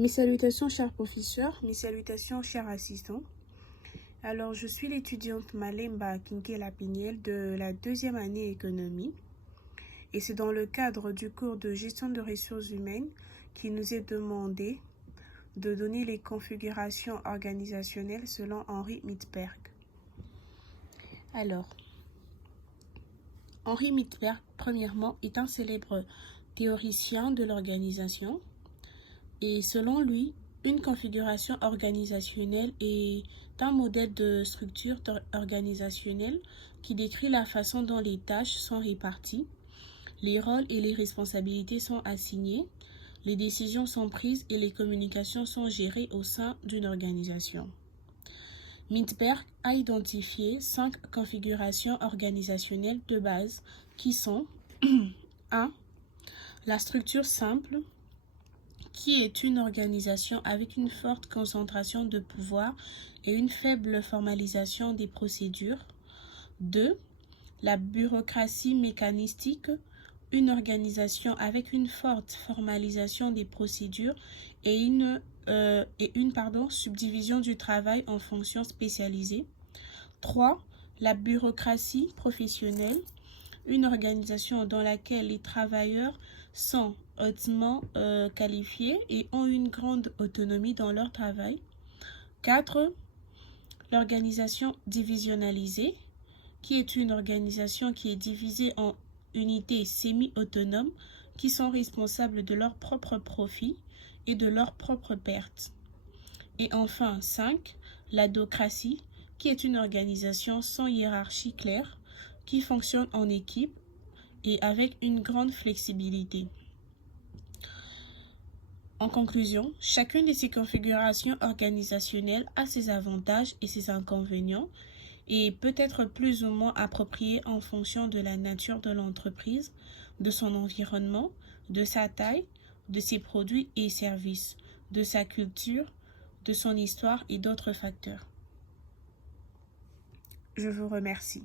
Mes salutations, chers professeurs, mes salutations, chers assistants. Alors, je suis l'étudiante Malemba Kinke-Lapiniel de la deuxième année économie. Et c'est dans le cadre du cours de gestion de ressources humaines qu'il nous est demandé de donner les configurations organisationnelles selon Henri Midtberg. Alors, Henri Midtberg, premièrement, est un célèbre théoricien de l'organisation. Et selon lui, une configuration organisationnelle est un modèle de structure organisationnelle qui décrit la façon dont les tâches sont réparties, les rôles et les responsabilités sont assignés, les décisions sont prises et les communications sont gérées au sein d'une organisation. Midtberg a identifié 5 configurations organisationnelles de base qui sont 1. La structure simple, qui est une organisation avec une forte concentration de pouvoir et une faible formalisation des procédures. 2. La bureaucratie mécanistique, une organisation avec une forte formalisation des procédures et une subdivision du travail en fonctions spécialisées. 3. La bureaucratie professionnelle, une organisation dans laquelle les travailleurs sont hautement qualifiés et ont une grande autonomie dans leur travail. 4. L'organisation divisionalisée, qui est une organisation qui est divisée en unités semi-autonomes qui sont responsables de leurs propres profits et de leurs propres pertes. Et enfin, 5. L'adhocratie, qui est une organisation sans hiérarchie claire, qui fonctionne en équipe et avec une grande flexibilité. En conclusion, chacune de ces configurations organisationnelles a ses avantages et ses inconvénients et peut être plus ou moins appropriée en fonction de la nature de l'entreprise, de son environnement, de sa taille, de ses produits et services, de sa culture, de son histoire et d'autres facteurs. Je vous remercie.